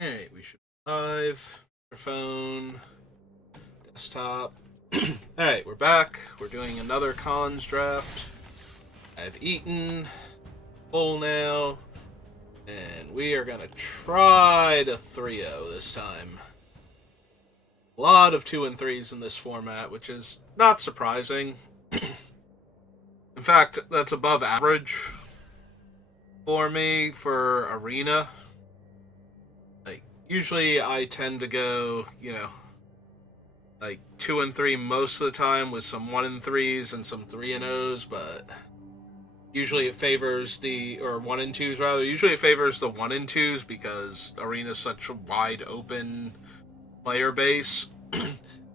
Alright, we should live. Phone, desktop. Alright, we're back. We're doing another cons draft. I've eaten, full now, and we are gonna try to 3-0 this time. A lot of 2 and 3s in this format, which is not surprising. In fact, that's above average for me for Arena. Like, usually I tend to go, like 2 and 3 most of the time with some 1 and 3s and some 3 and O's, but usually it favors the, or 1 and 2s rather, usually it favors the 1 and 2s because Arena's such a wide open player base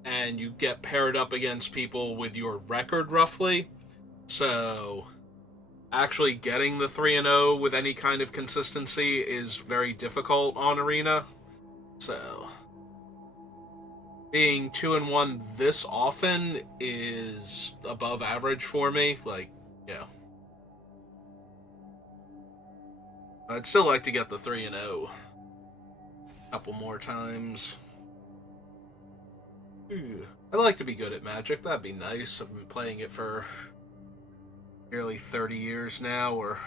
and you get paired up against people with your record roughly. So actually getting the 3 and 0 with any kind of consistency is very difficult on Arena. So being 2 and 1 this often is above average for me. Like, yeah. I'd still like to get the 3 and 0 a couple more times. I'd like to be good at Magic. That'd be nice. I've been playing it for nearly 30 years now, or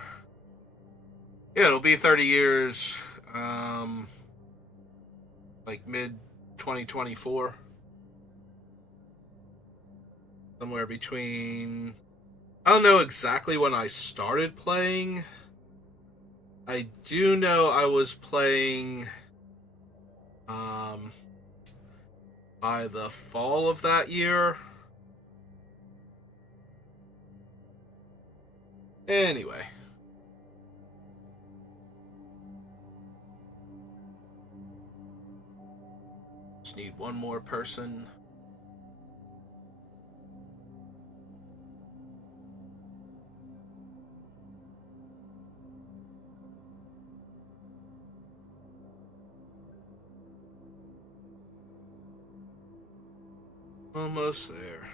yeah, it'll be 30 years like mid 2024. Somewhere between, I don't know exactly when I started playing. I do know I was playing by the fall of that year. Anyway. Just need one more person. Almost there.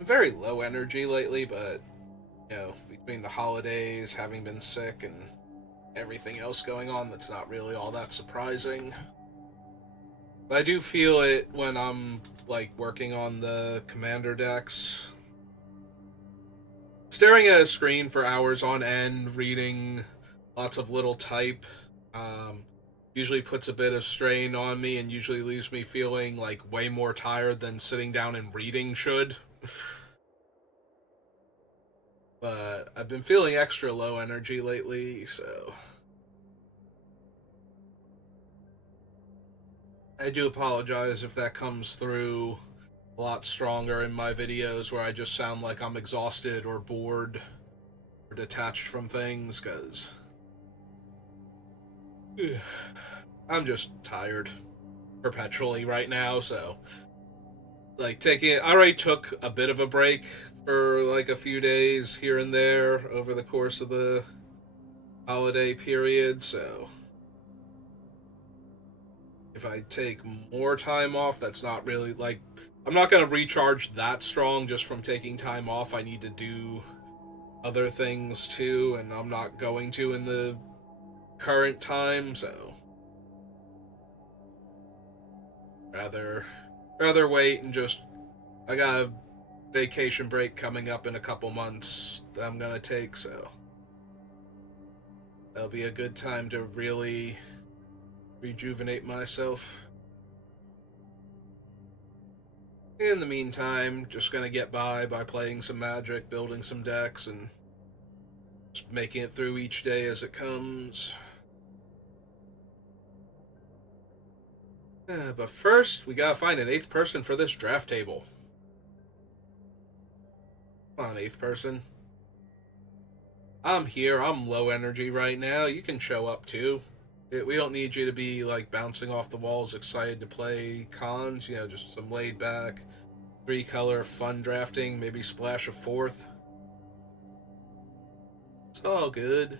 Very low energy lately, but between the holidays, having been sick, and everything else going on, that's not really all that surprising. But I do feel it when I'm like working on the commander decks. Staring at a screen for hours on end, reading lots of little type, um, usually puts a bit of strain on me and usually leaves me feeling like way more tired than sitting down and reading should. But I've been feeling extra low energy lately, so I do apologize if that comes through a lot stronger in my videos where I just sound like I'm exhausted or bored or detached from things, because I'm just tired perpetually right now, so like I already took a bit of a break for like a few days here and there over the course of the holiday period, so if I take more time off, that's not really like, I'm not going to recharge that strong just from taking time off. I need to do other things too, and I'm not going to in the current time, so rather rather wait and just, I got a vacation break coming up in a couple months that I'm going to take, so that'll be a good time to really rejuvenate myself. In the meantime, just gonna get by playing some Magic, building some decks, and just making it through each day as it comes. But first, we gotta find an 8th person for this draft table. Come on, 8th person. I'm here. I'm low energy right now. You can show up too. We don't need you to be like bouncing off the walls, excited to play cons. Just some laid back, 3-color fun drafting. Maybe splash a 4th. It's all good.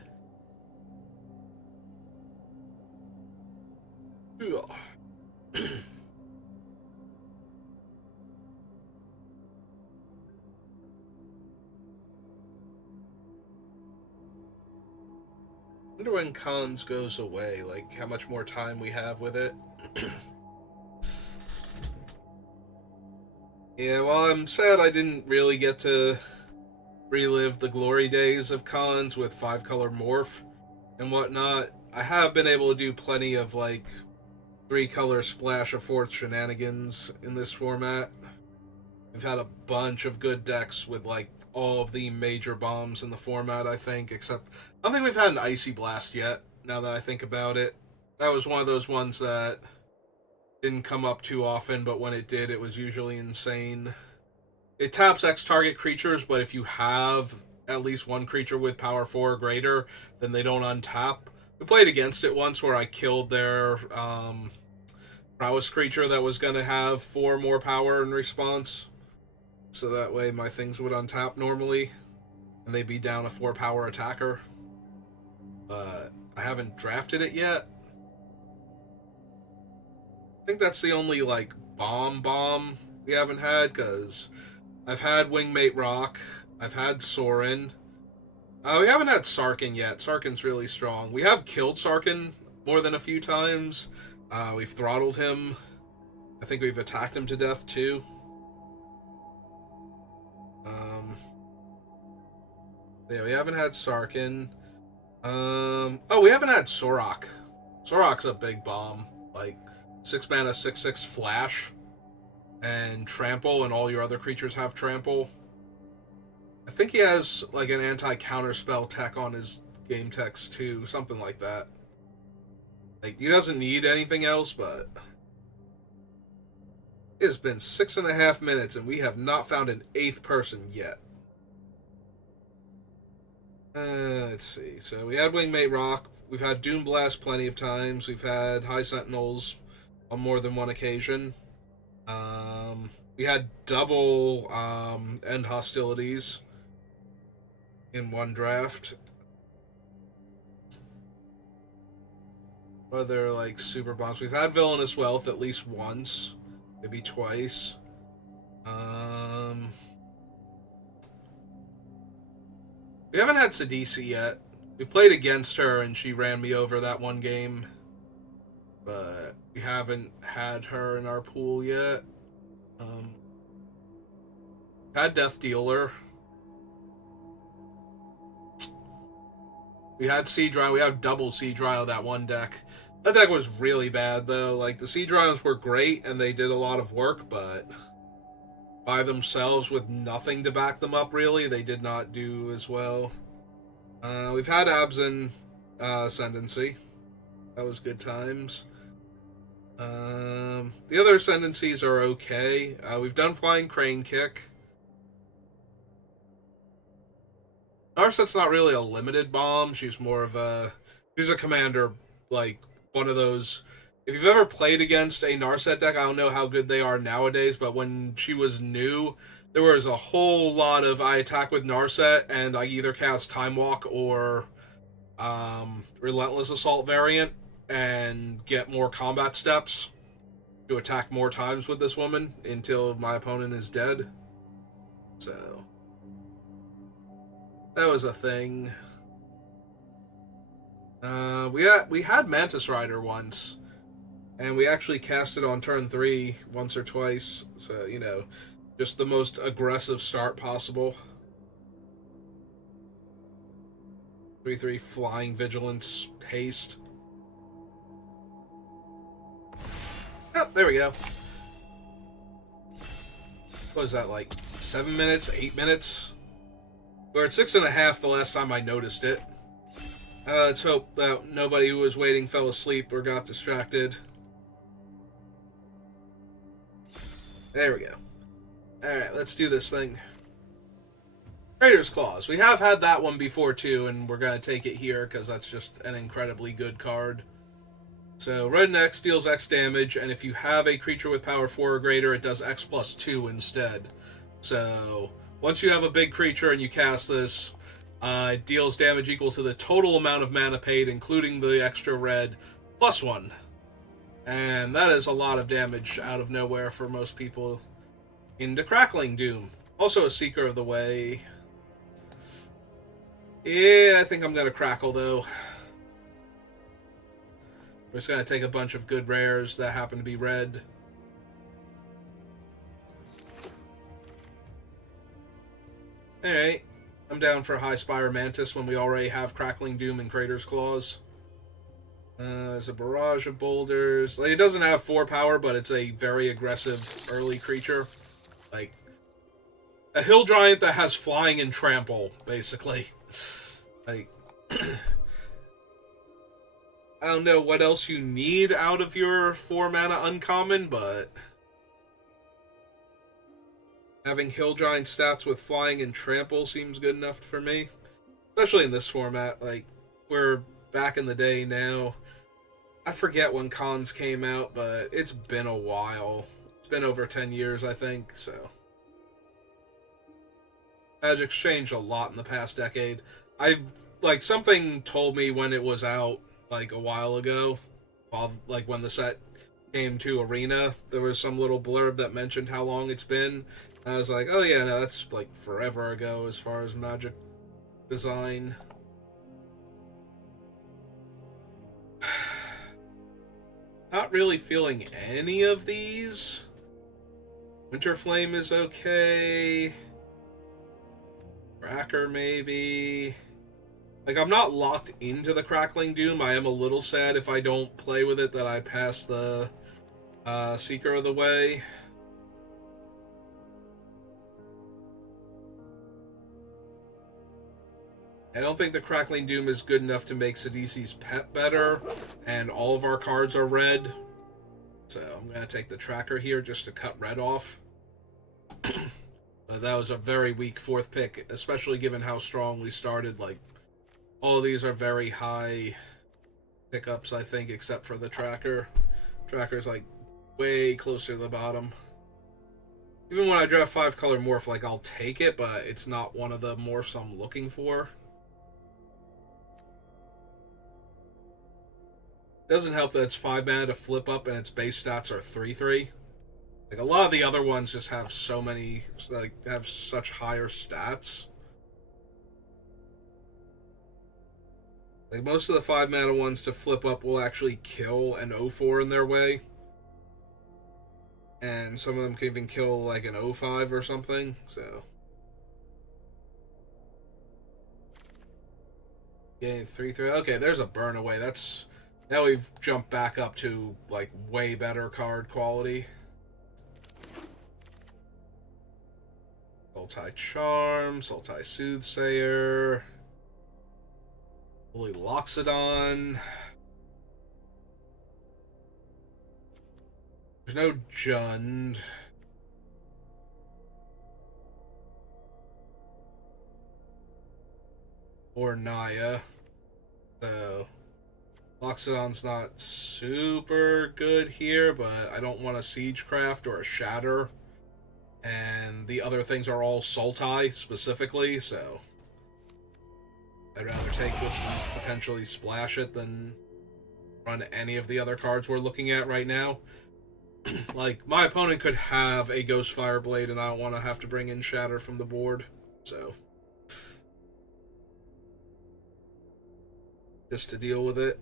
wonder when cons goes away, like how much more time we have with it. Yeah, well, I'm sad I didn't really get to relive the glory days of cons with 5-color morph and whatnot. I have been able to do plenty of, like, 3-color splash of fourth shenanigans in this format. We've had a bunch of good decks with, like, all of the major bombs in the format, I think, except I don't think we've had an Icy Blast yet, now that I think about it. That was one of those ones that didn't come up too often, but when it did, it was usually insane. It taps X target creatures, but if you have at least one creature with power 4 or greater, then they don't untap. We played against it once where I killed their prowess creature that was going to have 4 more power in response. So that way my things would untap normally, and they'd be down a 4 power attacker. But I haven't drafted it yet. I think that's the only, like, bomb we haven't had, because I've had Wingmate Rock, I've had Sorin. We haven't had Sarkin yet. Sarkin's really strong. We have killed Sarkin more than a few times. We've throttled him. I think we've attacked him to death, too. Yeah, we haven't had Sarkin. Oh, we haven't had Sorok. Sorok's a big bomb. Like, 6 mana, 6/6 flash, and trample, and all your other creatures have trample. I think he has, like, an anti-counterspell tech on his game text, too. Something like that. Like, he doesn't need anything else, but it has been 6.5 minutes, and we have not found an 8th person yet. Let's see. So we had Wingmate Rock. We've had Doom Blast plenty of times. We've had High Sentinels on more than one occasion. We had double End Hostilities in one draft. Other, like, super bombs. We've had Villainous Wealth at least once, maybe twice. We haven't had Sidisi yet. We played against her and she ran me over that one game, but we haven't had her in our pool yet. Had Death Dealer. We had Sea Dry. We have double Sea Dry on that one deck. That deck was really bad, though. Like, the Sea Dryos were great and they did a lot of work, but by themselves with nothing to back them up, really, they did not do as well. We've had Abzan Ascendancy. That was good times. The other Ascendancies are okay. We've done Flying Crane Kick. Narset's not really a limited bomb. She's more of a... She's a commander, like, one of those... If you've ever played against a Narset deck, I don't know how good they are nowadays, but when she was new, there was a whole lot of I attack with Narset, and I either cast Time Walk or Relentless Assault variant, and get more combat steps to attack more times with this woman until my opponent is dead. So that was a thing. We had Mantis Rider once, and we actually cast it on turn 3 once or twice. So, you know, just the most aggressive start possible. 3/3 Flying Vigilance Haste. Oh, there we go. What was that, like 7 minutes, 8 minutes? We were at 6.5 the last time I noticed it. Let's hope that nobody who was waiting fell asleep or got distracted. There we go. Alright, let's do this thing. Trader's Claws. We have had that one before too, and we're going to take it here because that's just an incredibly good card. So, Red X deals X damage, and if you have a creature with power 4 or greater, it does X plus 2 instead. So, once you have a big creature and you cast this, it deals damage equal to the total amount of mana paid, including the extra red, plus 1. And that is a lot of damage out of nowhere for most people into Crackling Doom. Also a Seeker of the Way. Yeah, I think I'm going to Crackle, though. We're just going to take a bunch of good rares that happen to be red. Alright. I'm down for High Spire Mantis when we already have Crackling Doom and Crater's Claws. There's a barrage of boulders. Like, it doesn't have 4 power, but it's a very aggressive early creature. Like, a hill giant that has flying and trample, basically. Like, I don't know what else you need out of your 4 mana uncommon, but having hill giant stats with flying and trample seems good enough for me. Especially in this format. Like, we're back in the day now. I forget when cons came out, but it's been a while. It's been over 10 years, I think, so. Magic's changed a lot in the past decade. Like, something told me when it was out, like, a while ago, while, like, when the set came to Arena, there was some little blurb that mentioned how long it's been. I was like, oh yeah, no, that's, like, forever ago as far as Magic design. Not really feeling any of these. Winterflame is okay. Cracker, maybe. Like, I'm not locked into the Crackling Doom. I am a little sad if I don't play with it that I pass the Seeker of the Way. I don't think the Crackling Doom is good enough to make Sidisi's pet better, and all of our cards are red. So I'm going to take the tracker here just to cut red off. That was a very weak 4th pick, especially given how strong we started. Like, all of these are very high pickups, I think, except for the tracker. Tracker's, like, way closer to the bottom. Even when I draft 5-color morph, like, I'll take it, but it's not one of the morphs I'm looking for. Doesn't help that it's 5 mana to flip up and its base stats are 3/3. Like, a lot of the other ones just have so many, like, have such higher stats. Like, most of the 5 mana ones to flip up will actually kill an 0/4 in their way. And some of them can even kill, like, an 0/5 or something, so. Getting 3/3. Okay, there's a burn away. That's. Now we've jumped back up to, like, way better card quality. Sultai Charm, Sultai Soothsayer, Holy Loxodon. There's no Jund. Or Naya. So Loxodon's not super good here, but I don't want a Siegecraft or a Shatter. And the other things are all Sultai, specifically, so I'd rather take this and potentially splash it than run any of the other cards we're looking at right now. Like, my opponent could have a Ghost Fireblade, and I don't want to have to bring in Shatter from the board, so just to deal with it.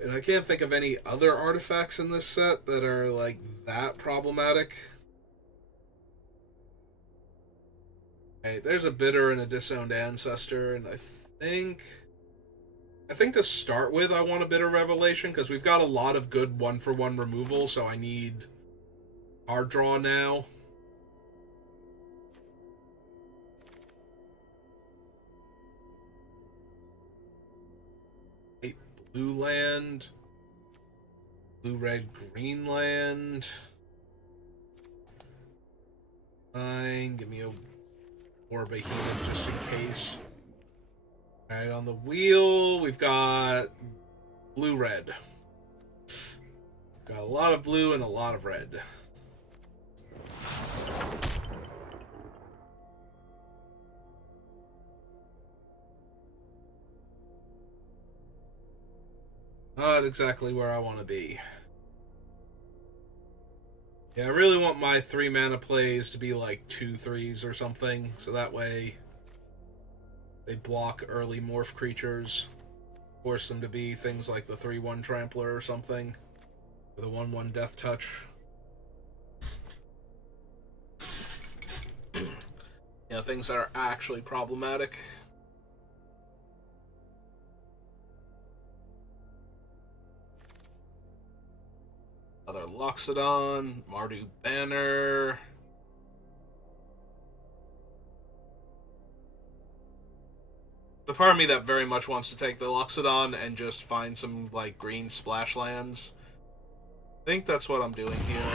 And I can't think of any other artifacts in this set that are, like, that problematic. Okay, there's a Bitter and a Disowned Ancestor, and I think to start with, I want a Bitter Revelation, because we've got a lot of good 1-for-1 removal, so I need hard draw now. Blue land, blue, red, green land. Fine, give me a more behemoth just in case. Alright, on the wheel, we've got blue, red. Got a lot of blue and a lot of red. Not exactly where I want to be. Yeah, I really want my 3-mana plays to be like 2/3s or something, so that way They block early morph creatures, force them to be things like the 3/1 Trampler or something, with a 1/1 Death Touch. Yeah, things that are actually problematic. Another Loxodon, Mardu Banner. The part of me that very much wants to take the Loxodon and just find some, like, green splash lands. I think that's what I'm doing here.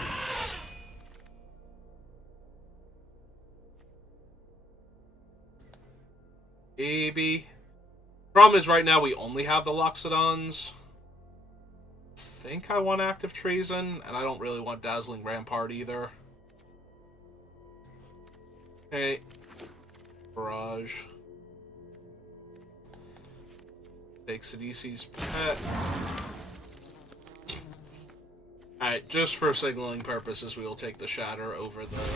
Maybe. Problem is, right now we only have the Loxodons. I think I want Active Treason, and I don't really want Dazzling Rampart either. Okay. Barrage. Takes Sidisi's pet. Alright, just for signaling purposes, we will take the Shatter over the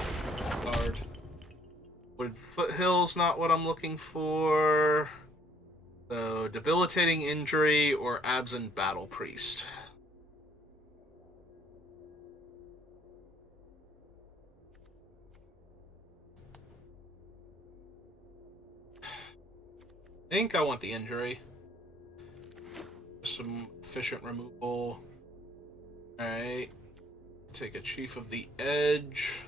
guard. Wood Foothill's not what I'm looking for. So, Debilitating Injury or Absent Battle Priest. I think I want the injury. Some efficient removal. Alright. Take a Chief of the Edge.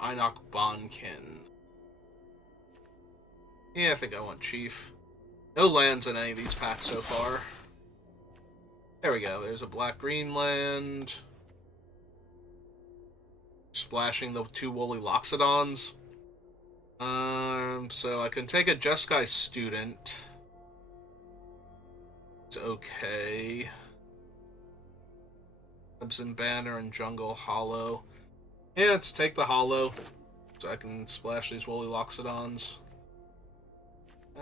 Einok Bonkin. Yeah, I think I want Chief. No lands in any of these packs so far. There we go. There's a black-green land. Splashing the 2 Woolly Loxodons. So I can take a Jeskai Student. It's okay. Crimson Banner and Jungle Hollow. Yeah, let's take the Hollow. So I can splash these Woolly Loxodons.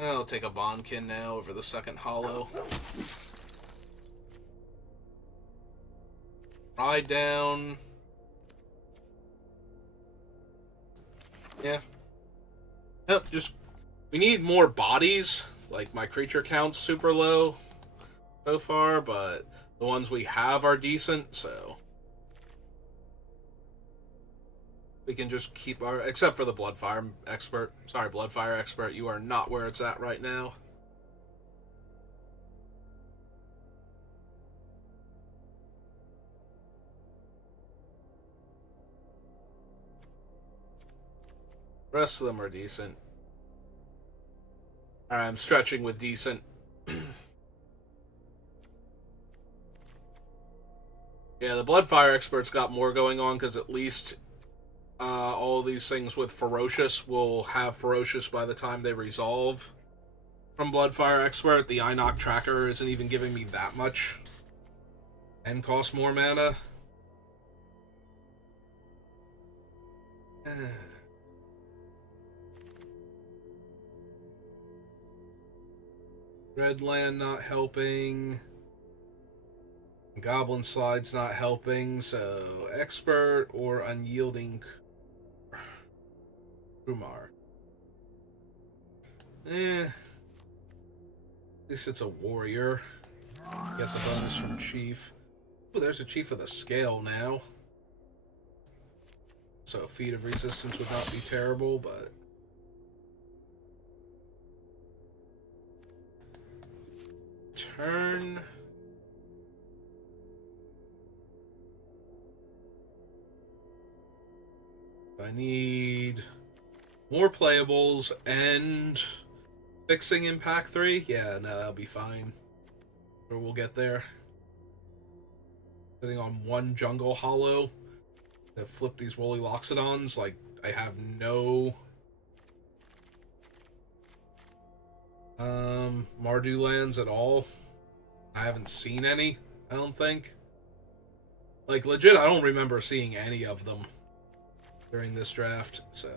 I'll take a Bonkin now over the second Hollow. Ride down. Yeah. Yep, just... We need more bodies. Like, my creature count's super low so far, but the ones we have are decent, so... We can just keep our... Except for the Bloodfire Expert. Sorry, Bloodfire Expert, you are not where it's at right now. The rest of them are decent. I'm stretching with decent. Yeah, the Bloodfire Expert's got more going on, because at least all these things with Ferocious will have Ferocious by the time they resolve from Bloodfire Expert. The Einok Tracker isn't even giving me that much. And costs more mana. Red land not helping. Goblin Slide's not helping, so Expert or Unyielding Kumar. At least it's a warrior. Get the bonus from Chief. Oh, there's a Chief of the Scale now. So a Feat of Resistance would not be terrible, but... Turn... I need more playables and fixing in pack 3. Yeah, no, that'll be fine. Or we'll get there. Sitting on 1 Jungle Hollow that flip these Woolly Loxodons. Like, I have no Mardu lands at all. I haven't seen any, I don't think. Like, legit, I don't remember seeing any of them during this draft, so...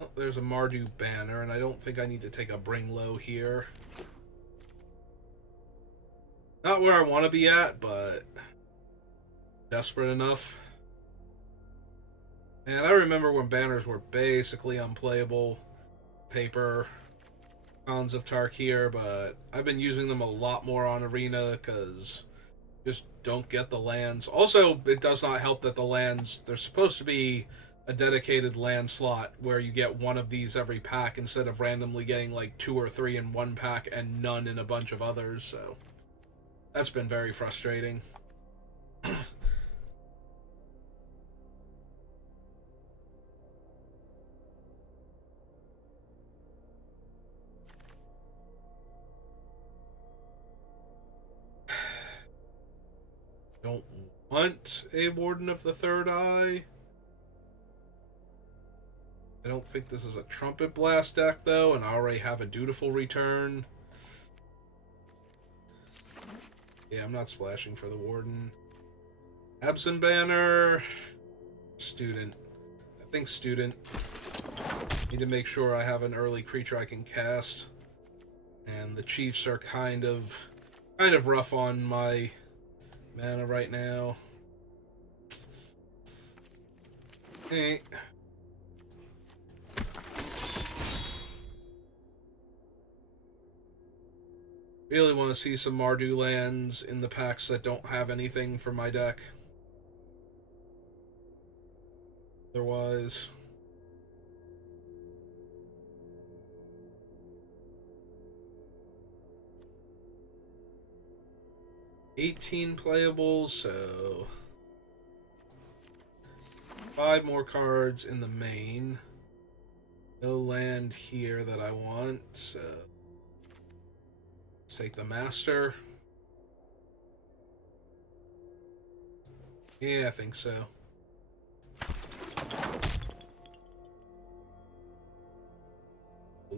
Oh, there's a Mardu Banner, and I don't think I need to take a Bring Low here. Not where I want to be at, but... desperate enough. And I remember when banners were basically unplayable. Paper Cons of Tarkir, but I've been using them a lot more on Arena because just don't get the lands. Also, it does not help that the lands, there's supposed to be a dedicated land slot where you get one of these every pack instead of randomly getting like 2 or 3 in one pack and none in a bunch of others, so that's been very frustrating. Don't want a Warden of the Third Eye. I don't think this is a Trumpet Blast deck, though, and I already have a Dutiful Return. Yeah, I'm not splashing for the Warden. Absent Banner. Student. I think Student. Need to make sure I have an early creature I can cast. And the Chiefs are kind of rough on my mana right now. Hey. Really want to see some Mardu lands in the packs that don't have anything for my deck. Otherwise, 18 playables, so 5 more cards in the main. No land here that I want, so let's take the Master. Yeah, I think so.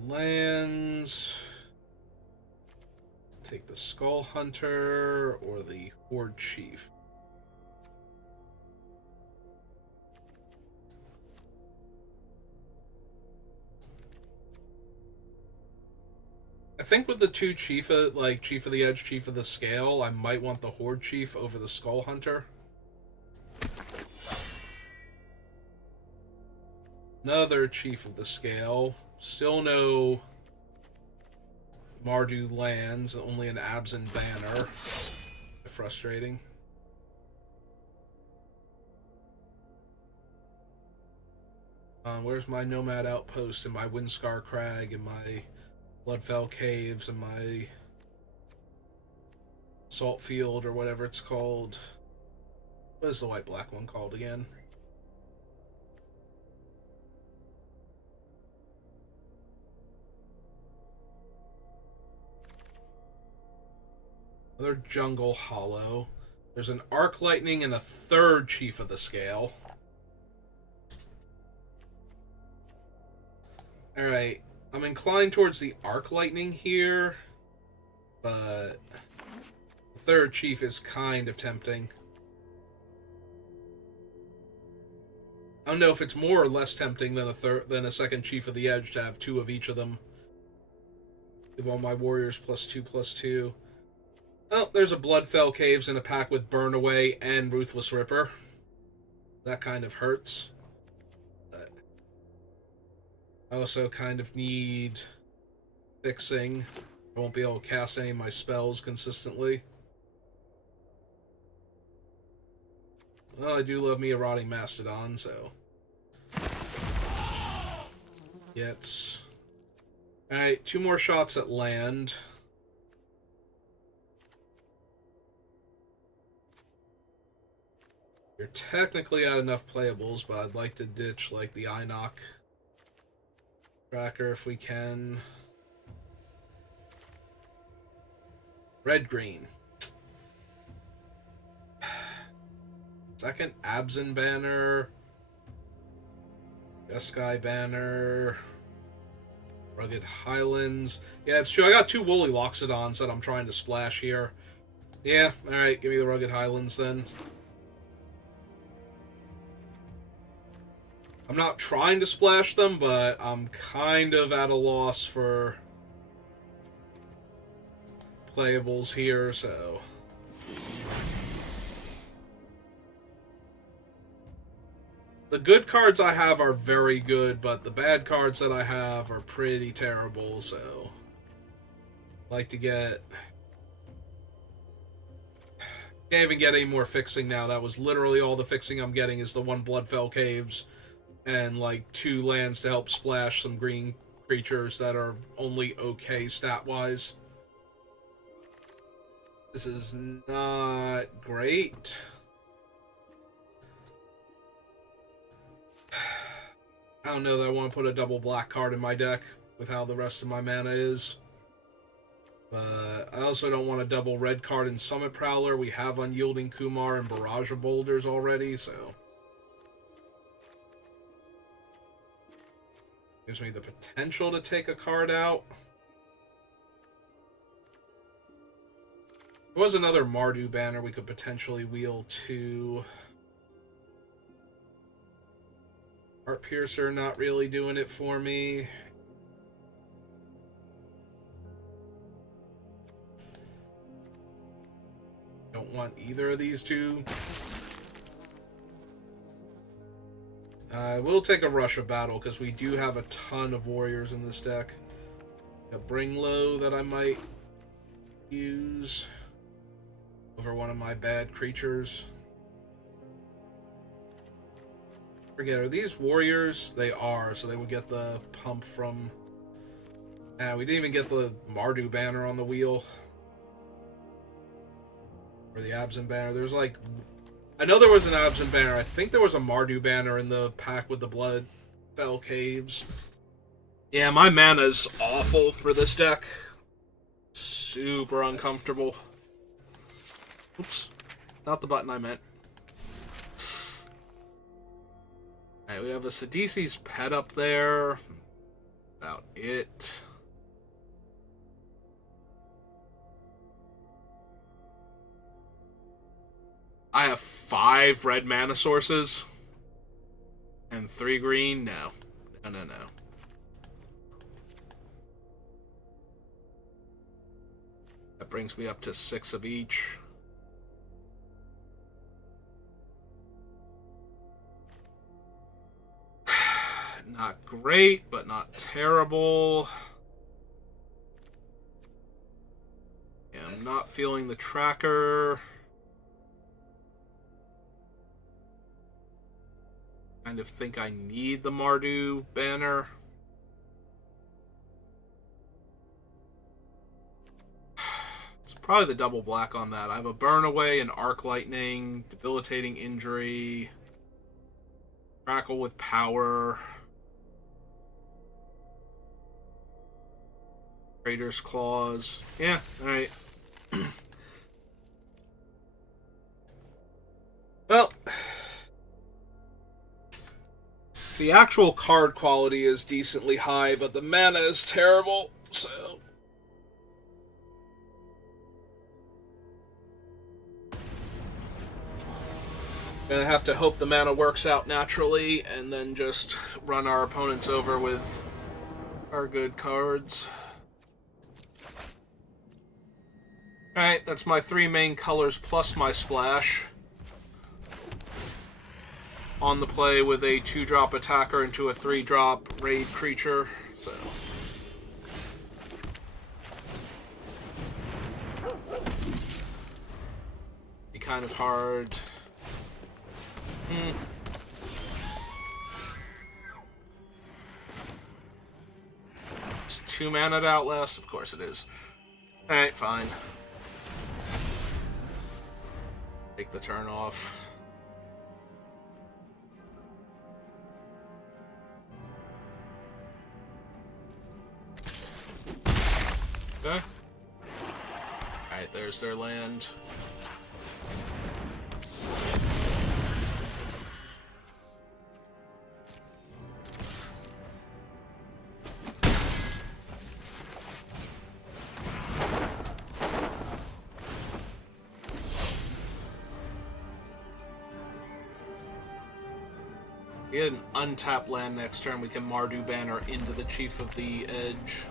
Lands. Take the Skull Hunter or the Horde Chief. I think with the two Chief of the Edge, Chief of the Scale, I might want the Horde Chief over the Skull Hunter. Another Chief of the Scale. Still no Mardu lands, only an Absent Banner. Frustrating. Where's my Nomad Outpost and my Windscar Crag and my Bloodfell Caves and my Salt Field or whatever it's called? What is the white-black one called again? Another Jungle Hollow. There's an Arc Lightning and a third Chief of the Scale. Alright, I'm inclined towards the Arc Lightning here, but the third Chief is kind of tempting. I don't know if it's more or less tempting than a second Chief of the Edge to have 2 of each of them. Give all my warriors +2/+2. Oh, there's a Bloodfell Caves in a pack with Burn Away and Ruthless Ripper. That kind of hurts. But I also kind of need fixing. I won't be able to cast any of my spells consistently. Well, I do love me a Rotting Mastodon, so... Gets... Alright, 2 more shots at land. You're technically at enough playables, but I'd like to ditch, like, the Inoc tracker if we can. Red-green. Second Absent Banner. Jeskai Banner. Rugged Highlands. Yeah, it's true. I got 2 Woolly Loxodons that I'm trying to splash here. Yeah, alright, give me the Rugged Highlands then. I'm not trying to splash them, but I'm kind of at a loss for playables here, so... The good cards I have are very good, but the bad cards that I have are pretty terrible, so... I like to get... Can't even get any more fixing now. That was literally all the fixing I'm getting is the 1 Bloodfell Caves and, like, 2 lands to help splash some green creatures that are only okay stat-wise. This is not great. I don't know that I want to put a double black card in my deck with how the rest of my mana is. But I also don't want a double red card in Summit Prowler. We have Unyielding Kumar and Barrage of Boulders already, so... Gives me the potential to take a card out. There was another Mardu banner we could potentially wheel to. Heart Piercer not really doing it for me. Don't want either of these two. I will take a Rush of Battle because we do have a ton of warriors in this deck. A Bring Low that I might use over one of my bad creatures. Forget, are these warriors? They are, so they would get the pump from... we didn't even get the Mardu banner on the wheel. Or the Absent banner. There's like... I know there was an Absent banner. I think there was a Mardu banner in the pack with the Bloodfell Caves. Yeah, my mana's awful for this deck. Super uncomfortable. Oops. Not the button I meant. Alright, we have a Sidisi's Pet up there. About it. I have 5 red mana sources. And 3 green? No. No. That brings me up to 6 of each. Not great, but not terrible. Yeah, I'm not feeling the tracker. Kind of think I need the Mardu banner. It's probably the double black on that. I have a Burn Away, an Arc Lightning, Debilitating Injury, Crackle with Power, Trader's Claws. Yeah, alright. Well, the actual card quality is decently high, but the mana is terrible, so... Gonna have to hope the mana works out naturally, and then just run our opponents over with our good cards. Alright, that's my 3 main colors plus my splash. On the play with a 2-drop attacker into a 3-drop raid creature, so... Be kind of hard. It's 2 mana to Outlast? Of course it is. Alright, fine. Take the turn off. Okay. Alright, there's their land. We get an untapped land next turn, we can Mardu banner into the Chief of the Edge.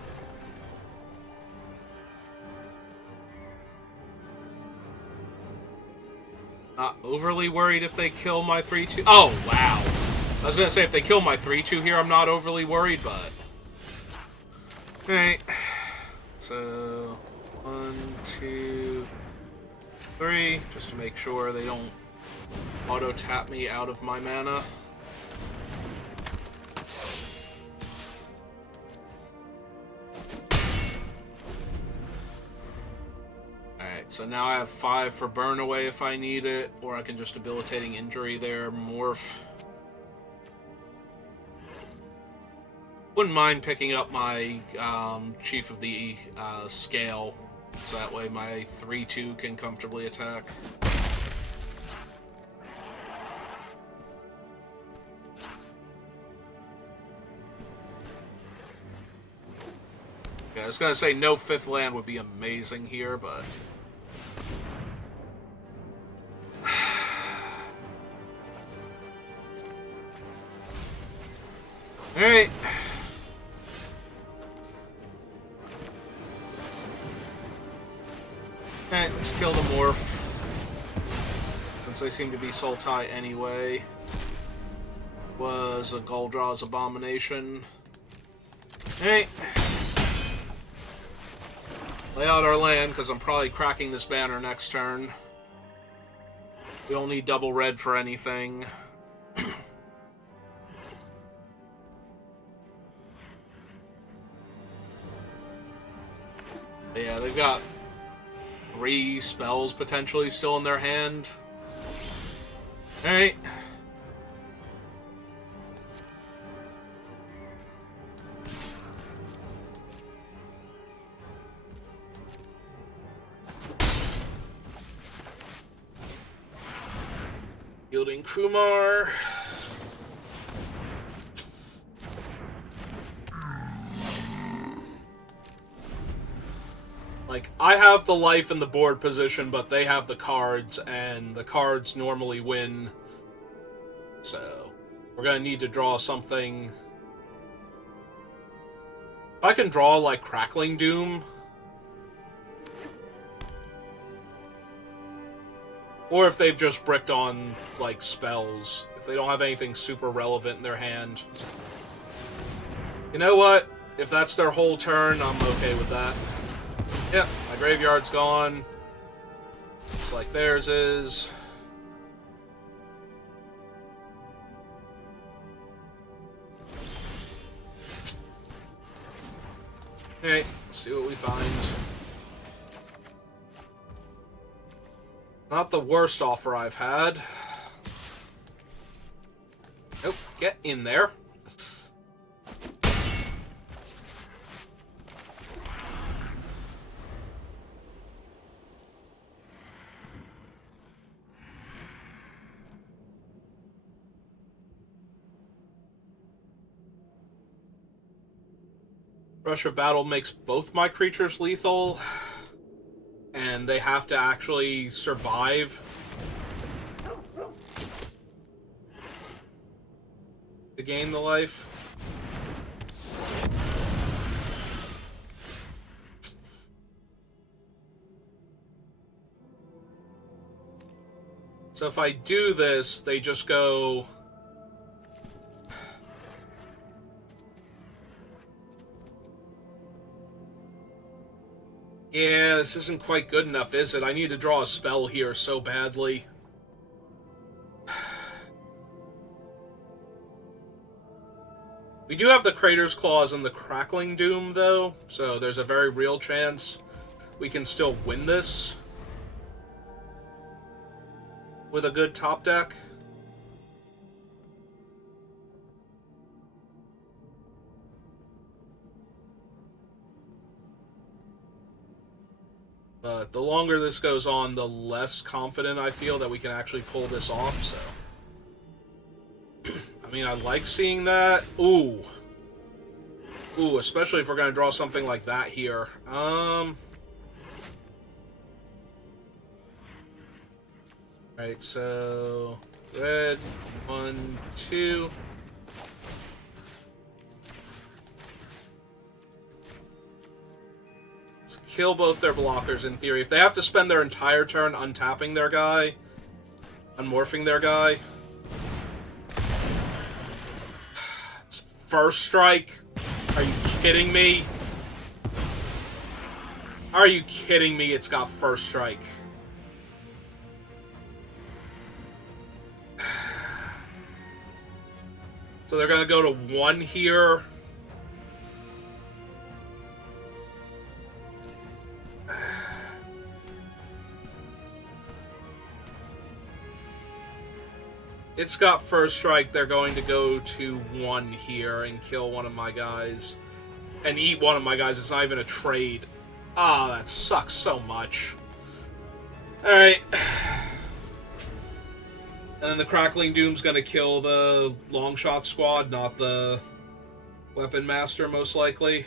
Not overly worried if they kill my 3-2. Oh, wow. I was gonna say, if they kill my 3-2 here, I'm not overly worried, but... Alright. So... 1, 2, 3, just to make sure they don't auto-tap me out of my mana. Alright, so now I have 5 for burn away if I need it, or I can just debilitating injury there, morph. Wouldn't mind picking up my Chief of the Scale, so that way my 3-2 can comfortably attack. Yeah, I was gonna say no 5th land would be amazing here, but... Alright. Alright, let's kill the morph. Since they seem to be Sultai anyway. Was a Goldraw's Abomination. Alright. Lay out our land, because I'm probably cracking this banner next turn. We don't need double red for anything. Yeah, they've got 3 spells potentially still in their hand. Alright. Yielding Krumar. Like, I have the life in the board position, but they have the cards, and the cards normally win. So, we're gonna need to draw something. If I can draw, like, Crackling Doom. Or if they've just bricked on, like, spells. If they don't have anything super relevant in their hand. You know what? If that's their whole turn, I'm okay with that. Yep, my graveyard's gone. Just like theirs is. Alright, let's see what we find. Not the worst offer I've had. Nope, get in there. Rush of Battle makes both my creatures lethal, and they have to actually survive to gain the life. So if I do this, they just go... Yeah, this isn't quite good enough, is it? I need to draw a spell here so badly. We do have the Crater's Claws and the Crackling Doom, though, so there's a very real chance we can still win this with a good top deck. But the longer this goes on, the less confident I feel that we can actually pull this off, so... I mean, I like seeing that. Ooh. Ooh, especially if we're going to draw something like that here. Right, so... Red, 1, 2... Kill both their blockers, in theory. If they have to spend their entire turn untapping their guy, unmorphing their guy, first strike? Are you kidding me? Are you kidding me? It's got first strike. So they're gonna go to 1 here. It's got first strike. They're going to go to 1 here and kill one of my guys. And eat one of my guys. It's not even a trade. Ah, that sucks so much. Alright. And then the Crackling Doom's gonna kill the Longshot Squad, not the Weapon Master, most likely.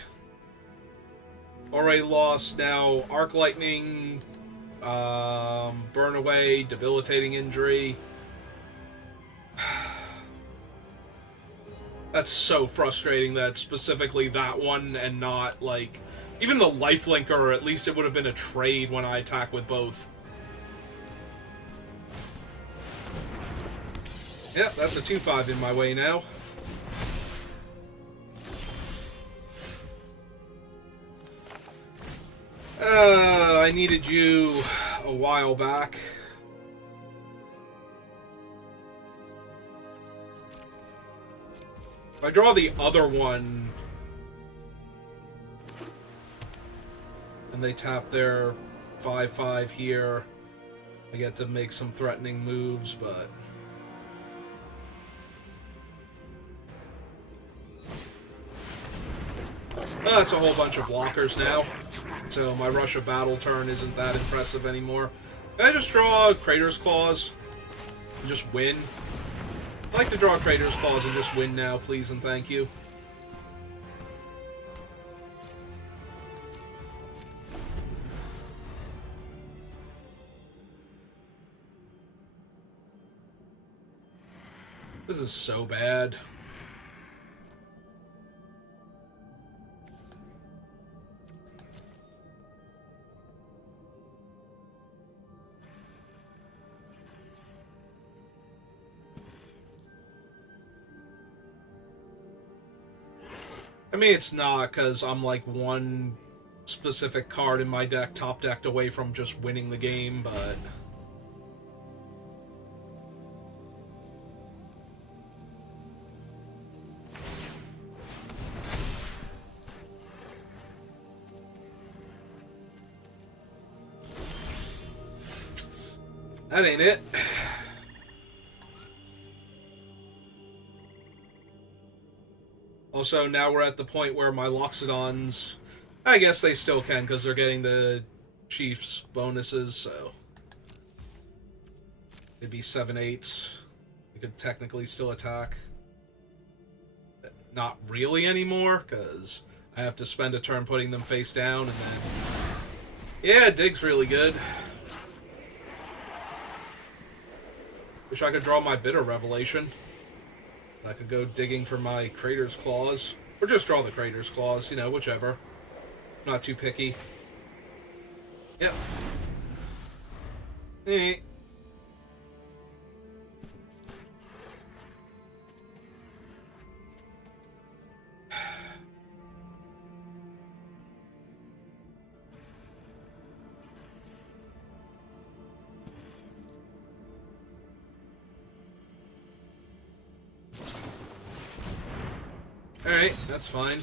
Already lost. Now, Arc Lightning, Burn Away, Debilitating Injury. That's so frustrating that specifically that one and not, like, even the Lifelinker, or at least it would have been a trade when I attack with both. Yep, that's a 2-5 in my way now. I needed you a while back. If I draw the other one, and they tap their 5-5 here, I get to make some threatening moves, but... That's a whole bunch of blockers now, so my Rush of Battle turn isn't that impressive anymore. Can I just draw Crater's Claws and just win? I'd like to draw Crater's Claws and just win now, please and thank you. This is so bad. I mean, it's not, because I'm like one specific card in my deck top decked away from just winning the game, but... That ain't it. Also, now we're at the point where my Loxodons, I guess they still can, because they're getting the Chief's bonuses, so... It'd be 7/8. They could technically still attack. Not really anymore, because I have to spend a turn putting them face down, and then... Yeah, Dig's really good. Wish I could draw my Bitter Revelation. I could go digging for my Crater's Claws. Or just draw the Crater's Claws, you know, whichever. Not too picky. Yep. Eh. Alright, that's fine.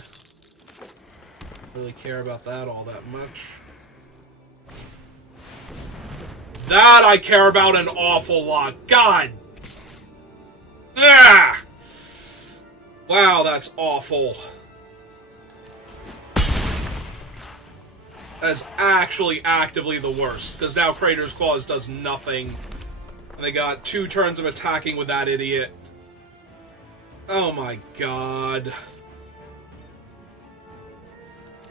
Don't really care about that all that much. That I care about an awful lot. God! Ah! Wow, that's awful. That's actually actively the worst, because now Crater's Claws does nothing. And they got 2 turns of attacking with that idiot. Oh my god.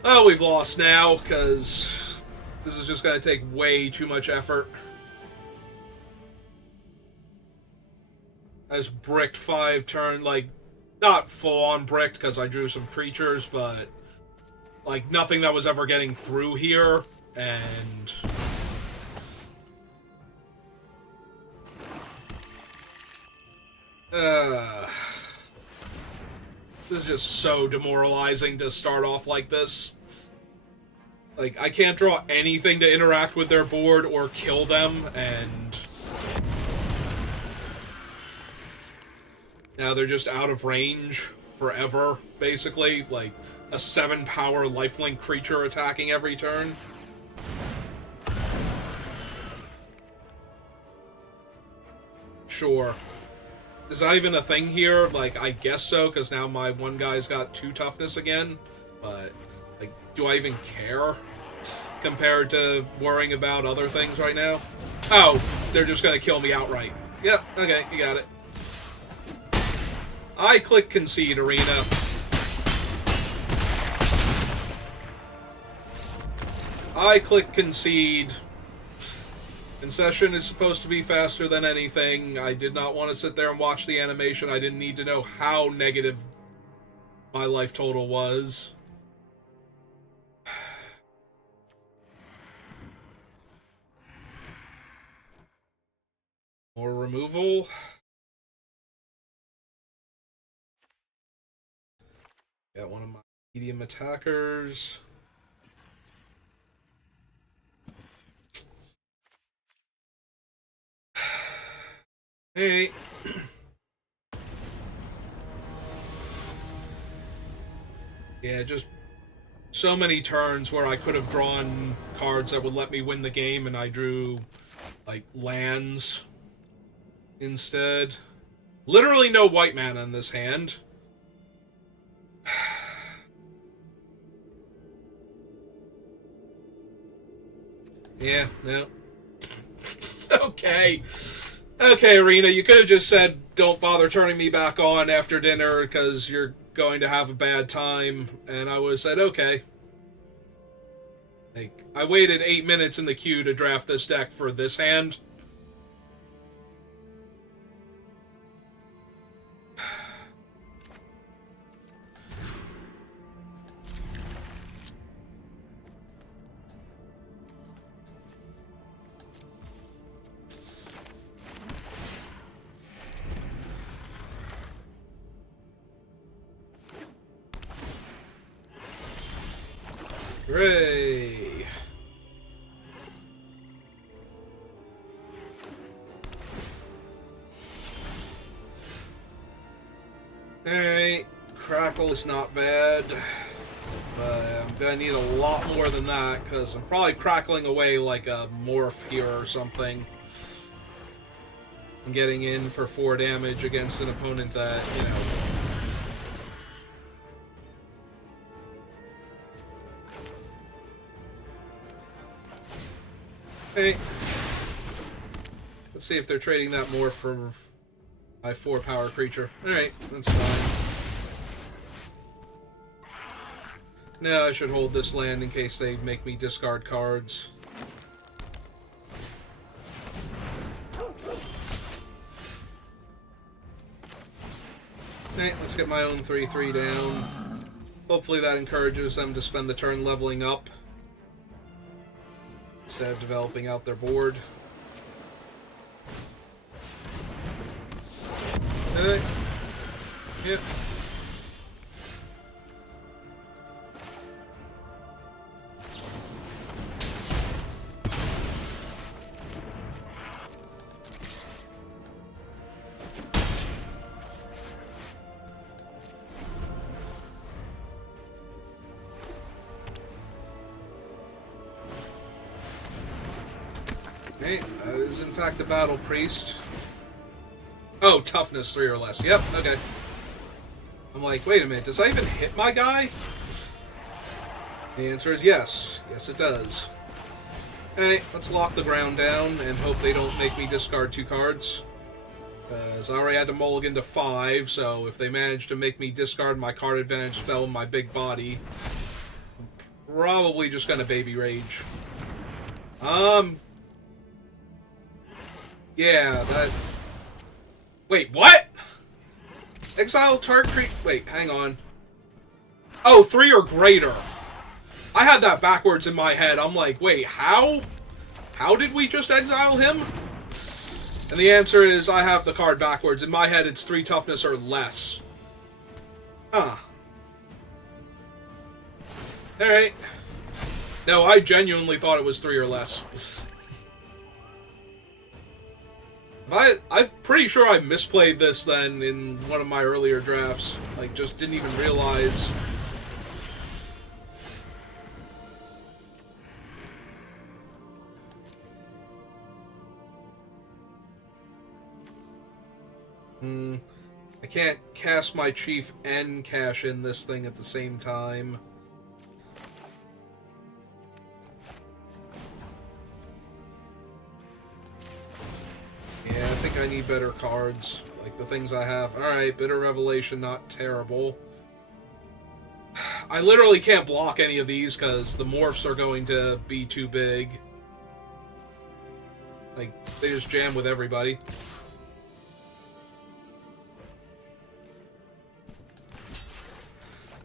Oh, we've lost now, because this is just going to take way too much effort. As bricked 5 turn, like, not full-on bricked, because I drew some creatures, but, like, nothing that was ever getting through here, and... This is just so demoralizing to start off like this. Like, I can't draw anything to interact with their board or kill them, and now they're just out of range forever, basically. Like, a 7-power lifelink creature attacking every turn. Sure. Is that even a thing here? Like, I guess so, because now my one guy's got 2 toughness again. But, like, do I even care? Compared to worrying about other things right now? Oh, they're just gonna kill me outright. Yep, okay, you got it. I click concede, Arena. I click concede. Concession is supposed to be faster than anything. I did not want to sit there and watch the animation. I didn't need to know how negative my life total was. More removal. Got one of my medium attackers. Hey. Yeah, just so many turns where I could have drawn cards that would let me win the game, and I drew, like, lands instead. Literally no white mana in this hand. Yeah, no. Okay. Okay, Arena, you could have just said, don't bother turning me back on after dinner because you're going to have a bad time, and I would have said, okay. Like, I waited 8 minutes in the queue to draft this deck for this hand. Hooray! Alright, Crackle is not bad, but I'm gonna need a lot more than that, because I'm probably crackling away like a Morph here or something. I'm getting in for 4 damage against an opponent that, you know... Hey, let's see if they're trading that more for my 4-power creature. Alright, that's fine. Now I should hold this land in case they make me discard cards. Alright, let's get my own 3/3 down. Hopefully that encourages them to spend the turn leveling up instead of developing out their board. Yep. Okay, that is in fact a battle priest. Oh, toughness 3 or less. Yep, okay. I'm like, wait a minute, does that even hit my guy? The answer is yes. Yes, it does. Okay, let's lock the ground down and hope they don't make me discard 2 cards. Because I already had to mulligan to 5, so if they manage to make me discard my card advantage spell in my big body, I'm probably just gonna baby rage. Yeah, that... Wait, what? Exile Tarkir... Wait, hang on. Oh, 3 or greater. I had that backwards in my head. I'm like, wait, how? How did we just exile him? And the answer is I have the card backwards. In my head, it's 3 toughness or less. Huh. Alright. No, I genuinely thought it was 3 or less. I'm pretty sure I misplayed this then in one of my earlier drafts. Like, just didn't even realize. I can't cast my chief and cash in this thing at the same time. Yeah, I think I need better cards. Like the things I have. Alright, Bitter Revelation, not terrible. I literally can't block any of these because the morphs are going to be too big. Like, they just jam with everybody.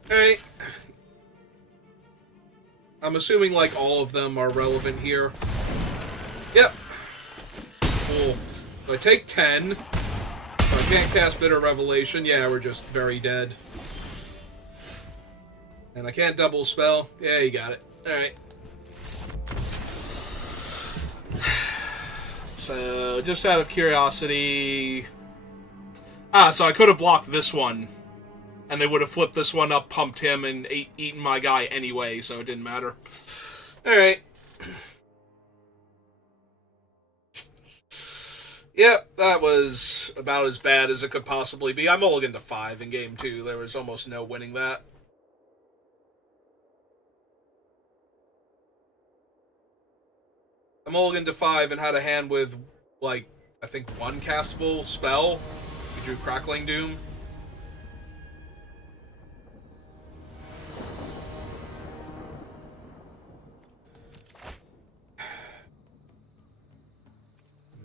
Alright. I'm assuming, like, all of them are relevant here. Yep. Cool. So I take 10. So I can't cast Bitter Revelation. Yeah, we're just very dead. And I can't double spell. Yeah, you got it. Alright. So, just out of curiosity... so I could have blocked this one. And they would have flipped this one up, pumped him, and eaten my guy anyway, so it didn't matter. Alright. Yep, that was about as bad as it could possibly be. I mulliganed to 5 in game 2. There was almost no winning that. I mulliganed to 5 and had a hand with, like, I think 1 castable spell. We drew Crackling Doom.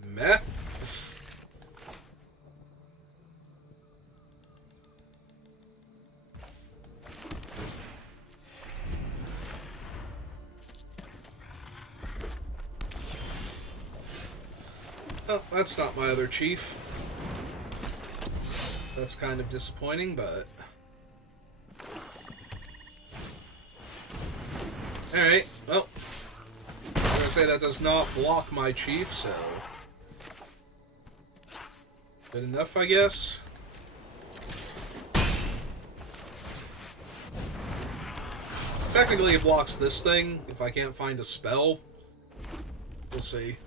Meh. Oh, that's not my other chief. That's kind of disappointing, but... Alright, well... I'm gonna say that does not block my chief, so... Good enough, I guess. Technically, it blocks this thing if I can't find a spell. We'll see.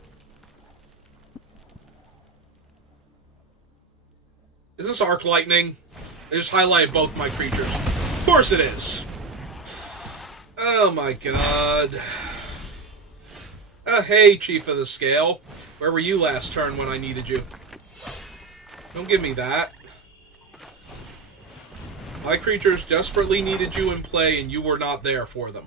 Is this Arc Lightning? I just highlighted both my creatures. Of course it is! Oh my god. Hey, Chief of the Scale. Where were you last turn when I needed you? Don't give me that. My creatures desperately needed you in play, and you were not there for them.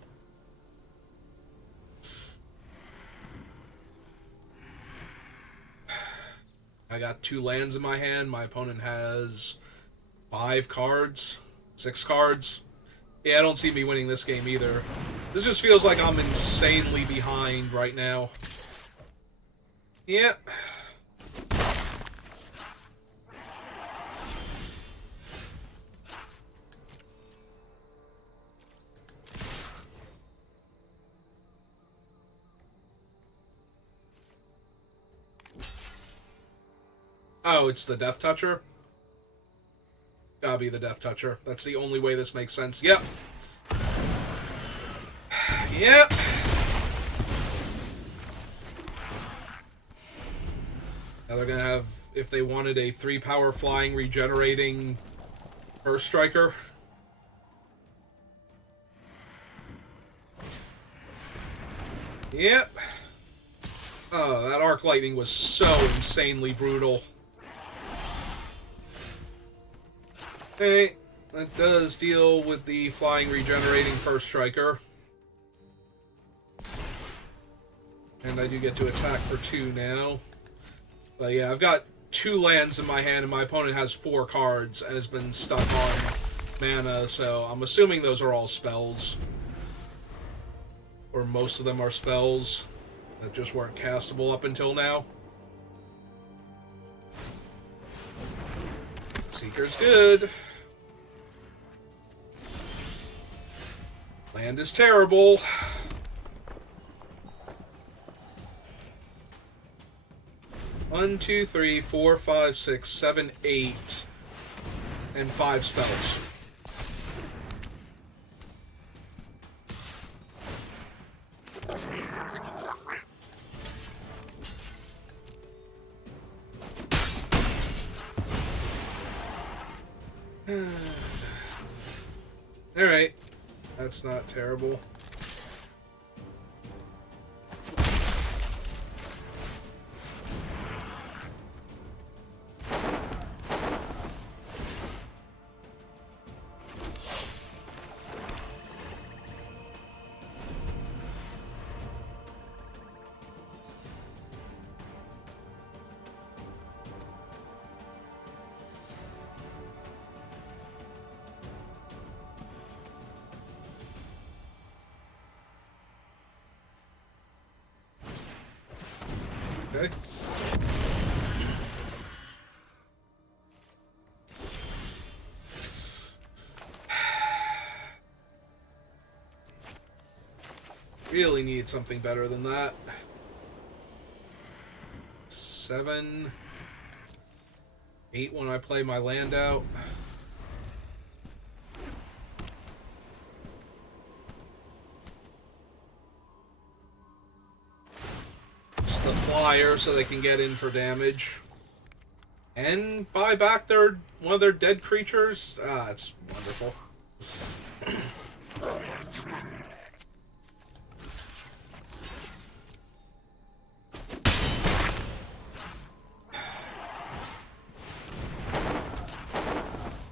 I got 2 lands in my hand. My opponent has 5 cards. 6 cards. Yeah, I don't see me winning this game either. This just feels like I'm insanely behind right now. Yep. Oh, it's the Death Toucher? Gotta be the Death Toucher. That's the only way this makes sense. Yep. Yep. Now they're gonna have, if they wanted a 3-power flying regenerating Earth Striker. Yep. Oh, that Arc Lightning was so insanely brutal. Okay, that does deal with the flying regenerating First Striker. And I do get to attack for 2 now. But yeah, I've got 2 lands in my hand, and my opponent has 4 cards and has been stuck on mana, so I'm assuming those are all spells. Or most of them are spells that just weren't castable up until now. Seeker's good. Land is terrible. One, two, three, four, five, six, seven, 8, and 5 spells. Alright. That's not terrible. Okay. Really need something better than that. 7, 8 when I play my land out. It's the flyer so they can get in for damage. And buy back one of their dead creatures. Ah, it's wonderful.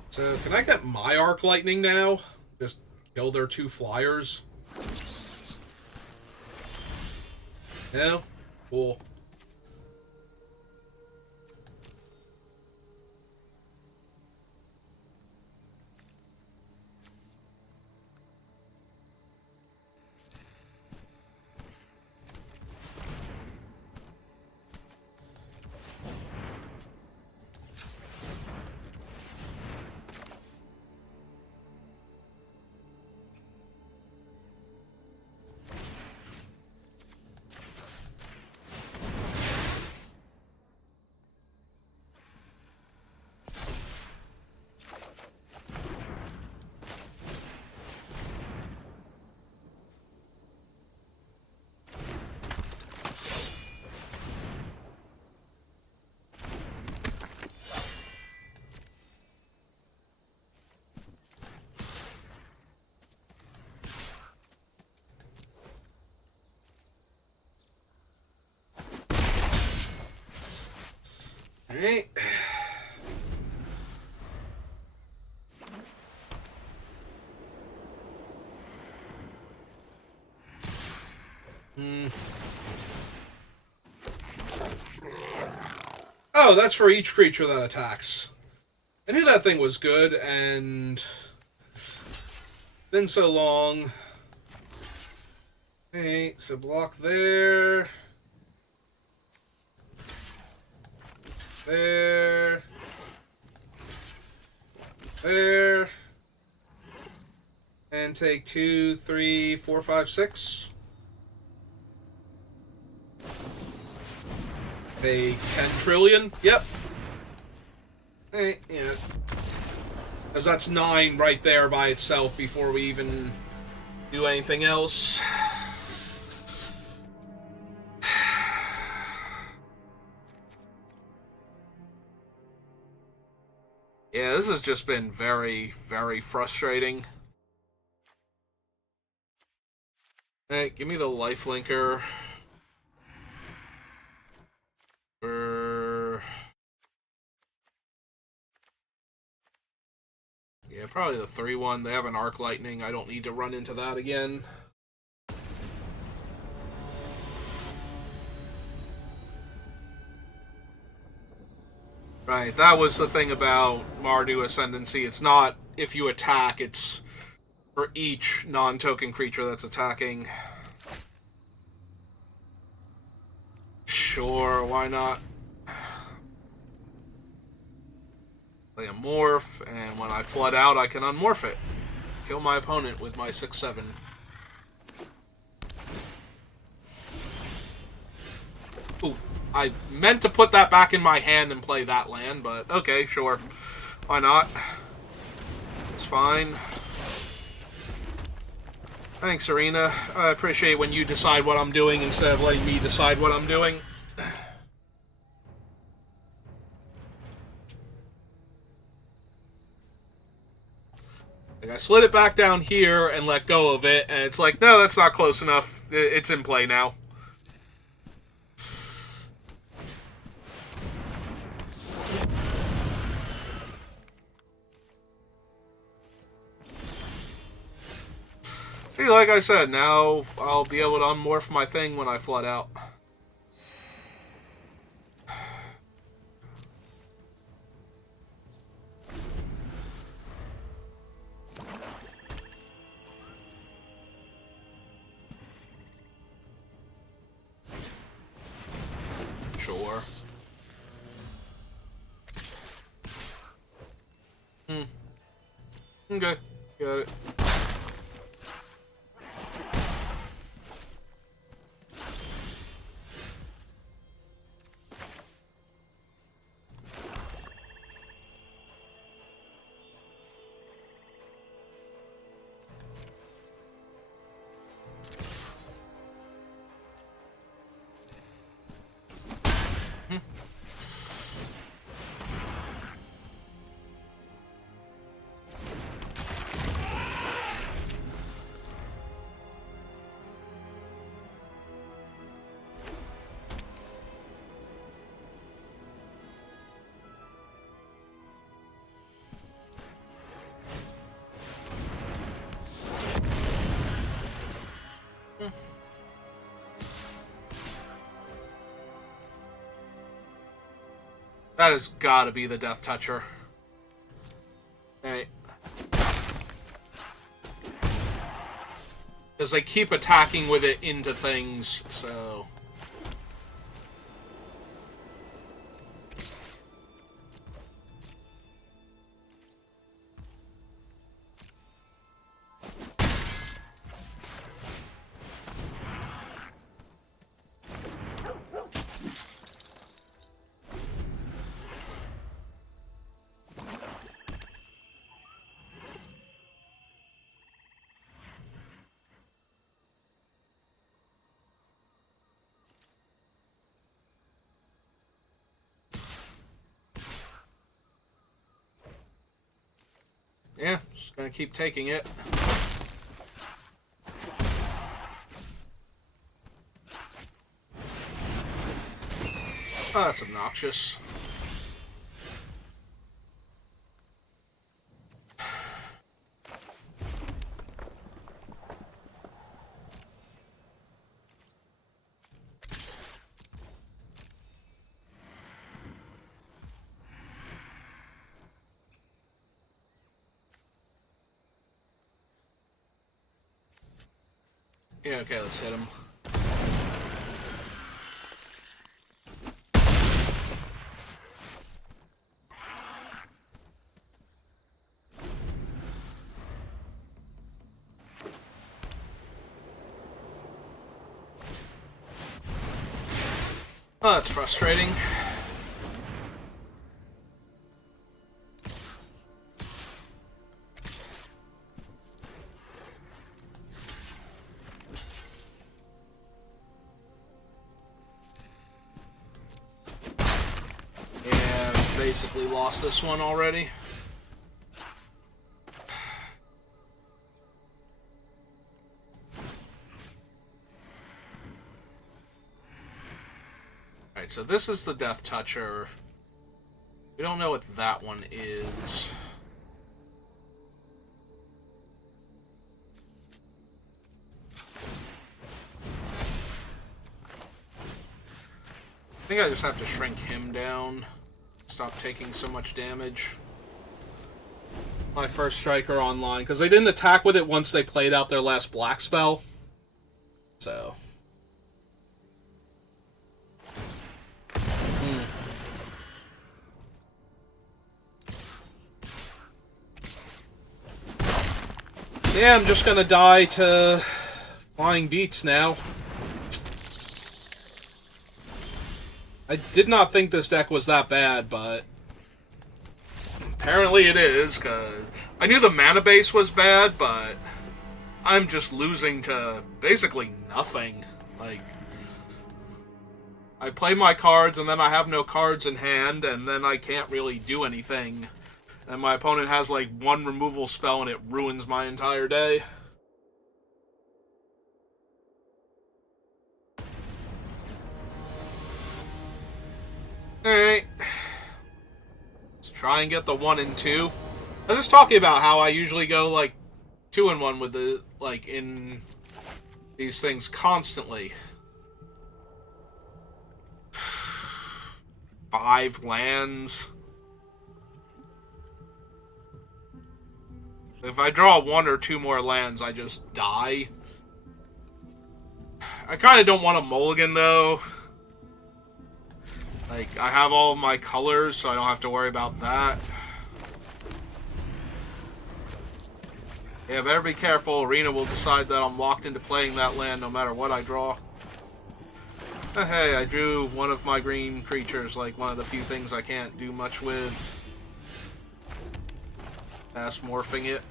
So, can I get my Arc Lightning now? Just kill their 2 flyers? No? Cool. Alright. Oh, that's for each creature that attacks. I knew that thing was good, and been so long. Okay, so block there. There. There. And take 2, 3, 4, 5, 6. A 10 trillion? Yep. Yeah. Because that's 9 right there by itself before we even do anything else. Yeah, this has just been very, very frustrating. Alright, give me the lifelinker. Yeah, probably the 3-1. They have an Arc Lightning. I don't need to run into that again. Right, that was the thing about Mardu Ascendancy. It's not if you attack, it's for each non-token creature that's attacking. Sure, why not? Play a morph, and when I flood out, I can unmorph it. Kill my opponent with my 6/7. I meant to put that back in my hand and play that land, but okay, sure. Why not? It's fine. Thanks, Arena. I appreciate when you decide what I'm doing instead of letting me decide what I'm doing. Like, I slid it back down here and let go of it, and it's like, no, that's not close enough. It's in play now. See, like I said, now I'll be able to unmorph my thing when I flood out. Sure. Okay, got it. That has gotta be the Death Toucher. Alright. Because they keep attacking with it into things, so... Yeah, just gonna keep taking it. Oh, that's obnoxious. Yeah, okay, let's hit him. Oh, that's frustrating. Basically lost this one already. Alright, so this is the Death Toucher. We don't know what that one is. I think I just have to shrink him down. Stop taking so much damage. My first striker online, because they didn't attack with it once they played out their last black spell. So. Yeah, I'm just gonna die to flying beats now. I did not think this deck was that bad, but apparently it is, because I knew the mana base was bad, but I'm just losing to basically nothing. Like, I play my cards, and then I have no cards in hand, and then I can't really do anything. And my opponent has, like, one removal spell, and it ruins my entire day. Alright. Let's try and get the 1 and 2. I was just talking about how I usually go, like, 2 and 1 with the, like, in these things constantly. 5 lands. If I draw 1 or 2 more lands, I just die. I kind of don't want a mulligan, though. Like, I have all of my colors, so I don't have to worry about that. Yeah, better be careful. Arena will decide that I'm locked into playing that land no matter what I draw. Hey, I drew one of my green creatures, like one of the few things I can't do much with. Fast morphing it.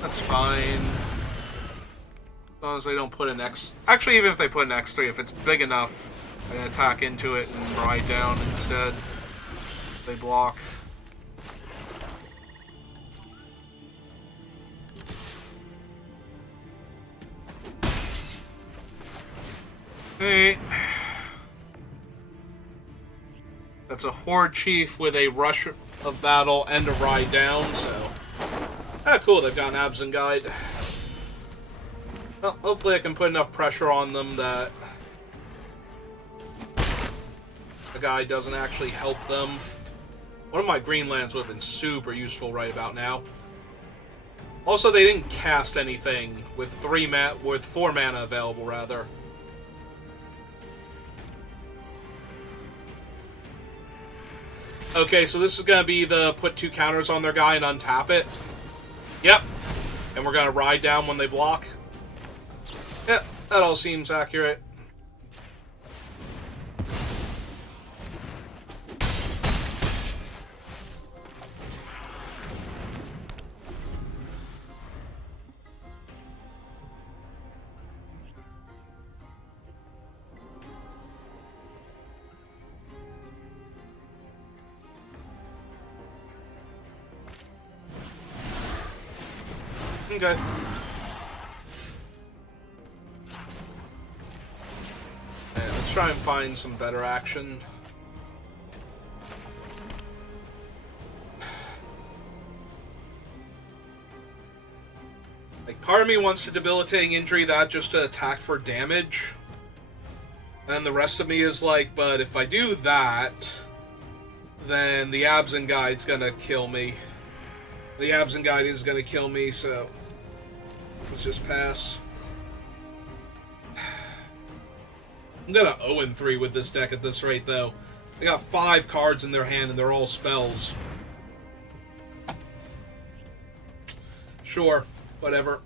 That's fine. As long as they don't put an X... Actually, even if they put an X3, if it's big enough, I can attack into it and ride down instead. They block. Hey. That's a Horde Chief with a Rush of Battle and a Ride Down, so... Ah, cool, they've got an Absent Guide. Well, hopefully I can put enough pressure on them that the guy doesn't actually help them. One of my green lands would have been super useful right about now. Also, they didn't cast anything with 4 mana available, rather. Okay, so this is going to be the put 2 counters on their guy and untap it. Yep. And we're going to ride down when they block. Yep, that all seems accurate. Okay. Yeah, let's try and find some better action. Like, part of me wants to debilitating injury that just to attack for damage. And the rest of me is like, but if I do that, then the Absent Guide's gonna kill me. The Absent Guide is gonna kill me, so let's just pass. I'm gonna 0-3 with this deck at this rate, though. They got 5 cards in their hand, and they're all spells. Sure, whatever.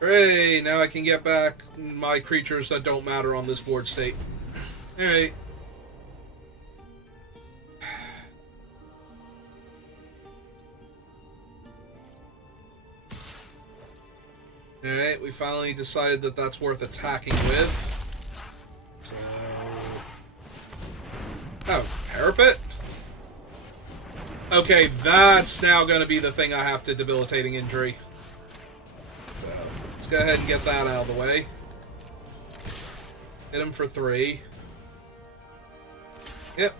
Hooray, now I can get back my creatures that don't matter on this board state. Alright. Alright, we finally decided that that's worth attacking with. So... Oh, Parapet? Okay, that's now going to be the thing I have to debilitating injury. So, let's go ahead and get that out of the way. Hit him for 3. Yep.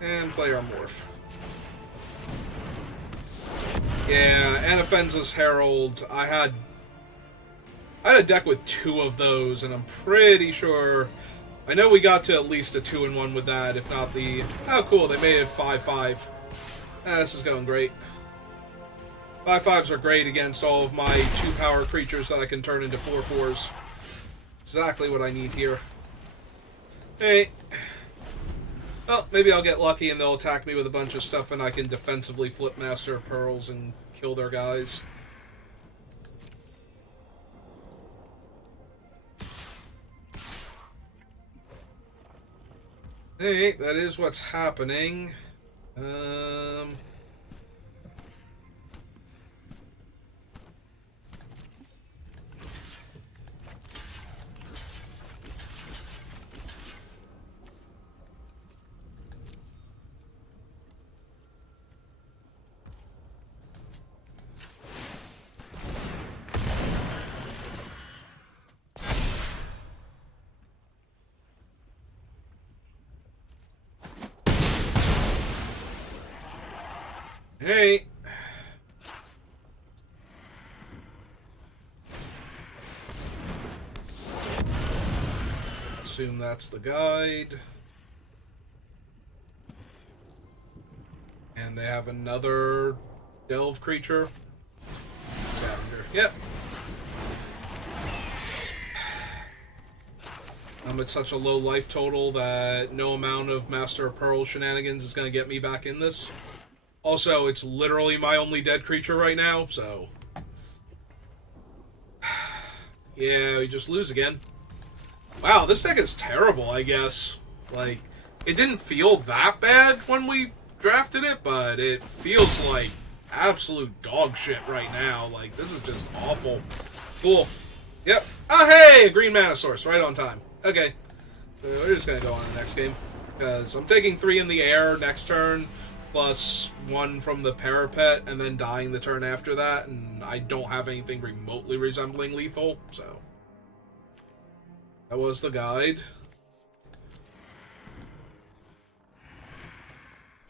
And play our Morph. Yeah, Anafenza's Herald. I had a deck with 2 of those, and I'm pretty sure... I know we got to at least a 2-1 with that, if not the... Oh, cool, they made it 5-5. This is going great. 5-5s are great against all of my 2-power creatures that I can turn into 4-4s. Exactly what I need here. Hey. Well, maybe I'll get lucky and they'll attack me with a bunch of stuff and I can defensively flip Master of Pearls and kill their guys. Hey, that is what's happening. Hey. Assume that's the guide. And they have another delve creature. Scavenger. Yep. I'm at such a low life total that no amount of Master of Pearl shenanigans is going to get me back in this. Also, it's literally my only dead creature right now, so... Yeah, we just lose again. Wow, this deck is terrible, I guess. Like, it didn't feel that bad when we drafted it, but it feels like absolute dog shit right now. Like, this is just awful. Cool. Yep. Oh, hey! A green mana source, right on time. Okay. So we're just gonna go on to the next game. Because I'm taking 3 in the air next turn, plus 1 from the parapet, and then dying the turn after that, and I don't have anything remotely resembling lethal, so... That was the guide.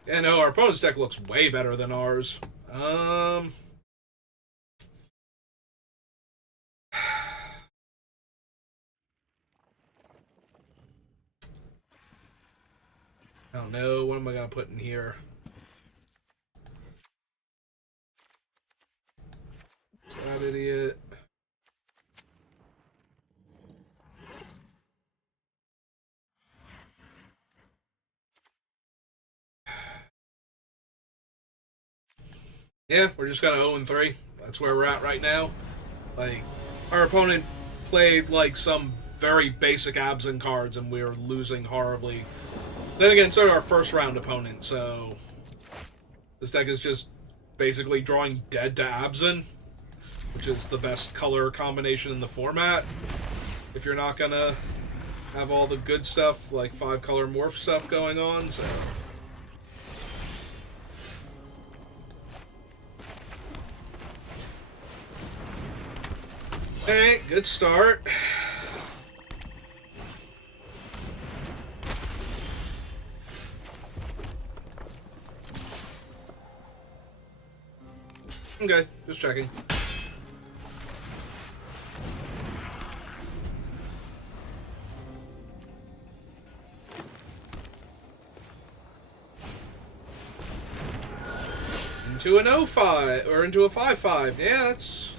Yeah, no, our opponent's deck looks way better than ours. I don't know. What am I going to put in here? Is that idiot? Yeah, we're just going to 0-3. That's where we're at right now. Like, our opponent played, like, some very basic Absent cards, and we were losing horribly. Then again, so did our first round opponent, so... This deck is just basically drawing dead to Absent, which is the best color combination in the format. If you're not gonna have all the good stuff, like 5-color morph stuff going on, so... Hey, good start. Okay, just checking. Into an 0-5, or into a 5-5. Yeah, that's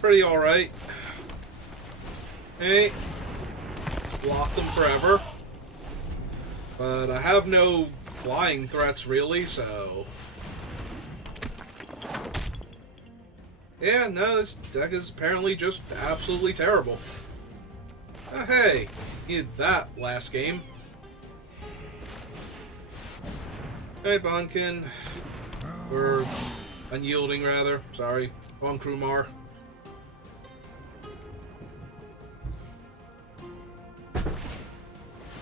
pretty alright. Hey. Block them forever. But I have no flying threats, really, so... Yeah, no, this deck is apparently just absolutely terrible. Oh, hey, needed that last game. Hey, Bonkin. Or Unyielding, rather. Sorry. Von Krumar.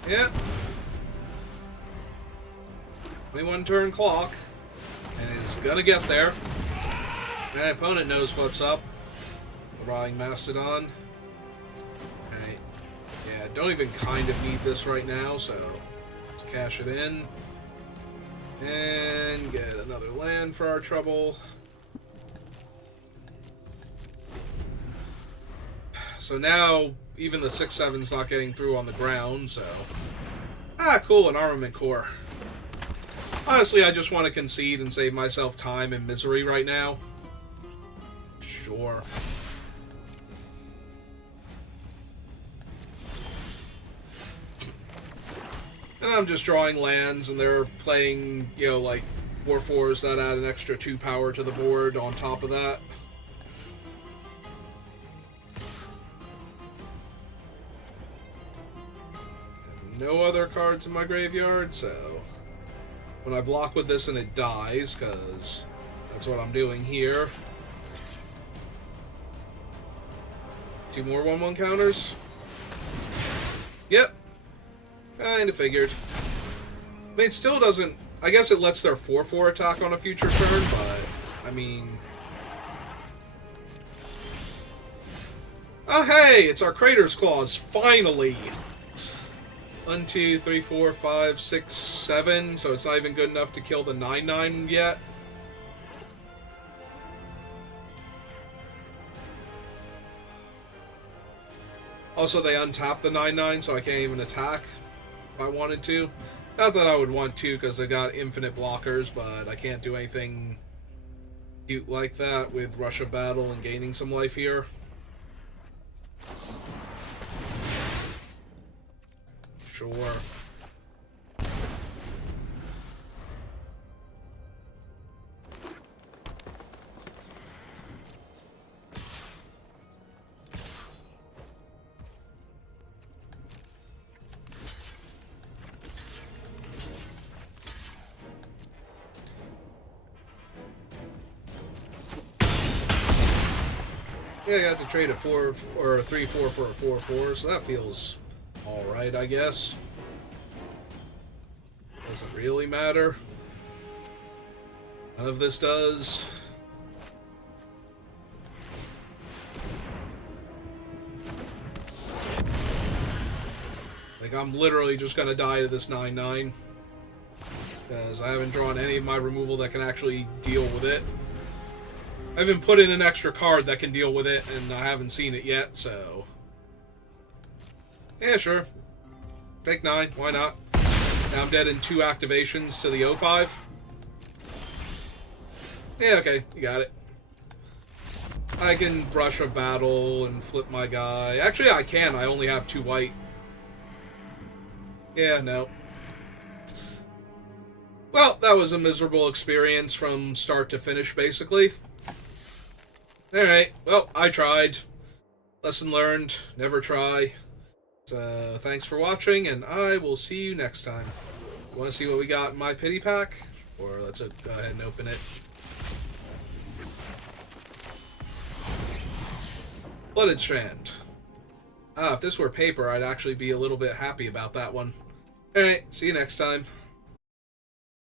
Yep. 21 turn clock. And it's gonna get there. My opponent knows what's up. Rotting Mastodon. Okay. Yeah, don't even kind of need this right now, so let's cash it in. And get another land for our trouble. So now, even the 6/7's not getting through on the ground, so... Ah, cool, an armament core. Honestly, I just want to concede and save myself time and misery right now. Sure. And I'm just drawing lands, and they're playing, you know, like 4/4s that add an extra 2 power to the board on top of that. No other cards in my graveyard, so when I block with this and it dies, because that's what I'm doing here. 2 more 1/1 counters. Yep. Kinda figured. I mean, it still doesn't... I guess it lets their 4/4 attack on a future turn, but... I mean... Oh, hey! It's our Crater's Claws, finally! 1, 2, 3, 4, 5, 6, 7, so it's not even good enough to kill the 9/9 yet. Also, they untap the 9/9, so I can't even attack if I wanted to. Not that I would want to, because they got infinite blockers, but I can't do anything cute like that with Rush of Battle and gaining some life here. Sure. Yeah, I got to trade a 4 or a 3/4 for a 4/4, so that feels alright, I guess. Doesn't really matter. None of this does. Like, I'm literally just gonna die to this 9/9. Because I haven't drawn any of my removal that can actually deal with it. I haven't put in an extra card that can deal with it, and I haven't seen it yet, so... Yeah, sure. Take 9, why not? Now I'm dead in 2 activations to the 0/5. Yeah, okay, you got it. I can Brush a Battle and flip my guy. Actually, I can, I only have 2 white. Yeah, no. Well, that was a miserable experience from start to finish, basically. Alright, well, I tried. Lesson learned, never try. So, thanks for watching, and I will see you next time. Want to see what we got in my pity pack? Or let's go ahead and open it. Blooded Strand. Ah, if this were paper, I'd actually be a little bit happy about that one. Alright, see you next time.